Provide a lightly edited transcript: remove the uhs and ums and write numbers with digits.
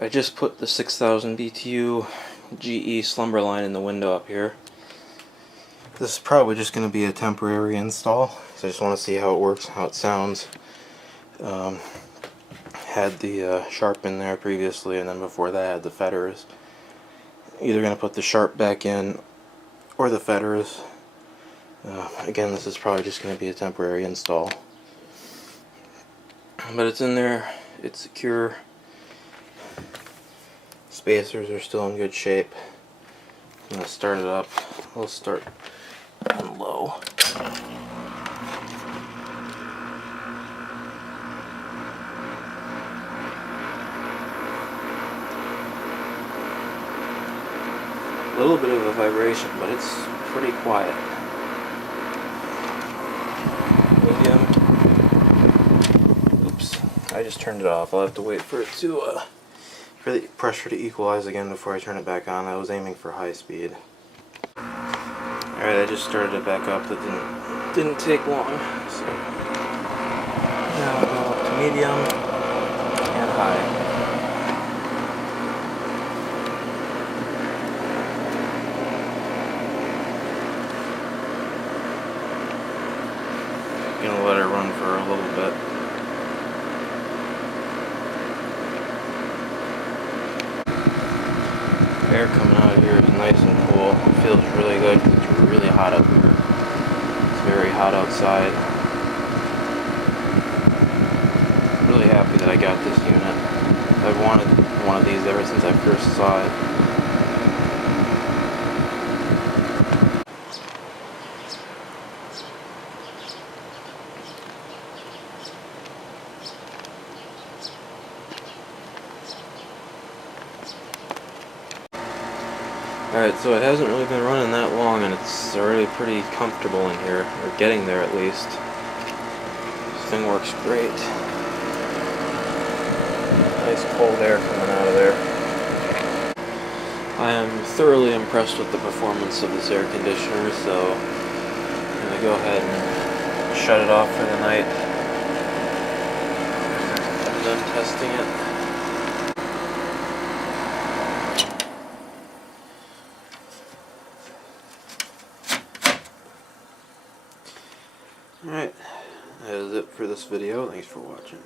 I just put the 6000 BTU GE Slumberline in the window up here. This is probably just going to be a temporary install, so I just want to see how it works, how it sounds. Had the Sharp in there previously, and then before that I had the Fetters. Either going to put the Sharp back in or the Fetters. Again, this is probably just going to be a temporary install. But it's in there, it's secure. Spacers are still in good shape. I'm going to start it up. We'll start on low. A little bit of a vibration, but it's pretty quiet. Medium. Oops, I just turned it off. I'll have to wait for it to for the pressure to equalize again before I turn it back on. I was aiming for high speed. Alright, I just started it back up. That didn't take long. So now I'll go up to medium and high. Gonna let it run for a little bit. Air coming out of here is nice and cool. It feels really good because it's really hot up here. It's very hot outside. Really happy that I got this unit. I've wanted one of these ever since I first saw it. Alright, so it hasn't really been running that long, and it's already pretty comfortable in here, or getting there at least. This thing works great. Nice cold air coming out of there. I am thoroughly impressed with the performance of this air conditioner, so I'm going to go ahead and shut it off for the night. I'm done testing it. Alright, that is it for this video. Thanks for watching.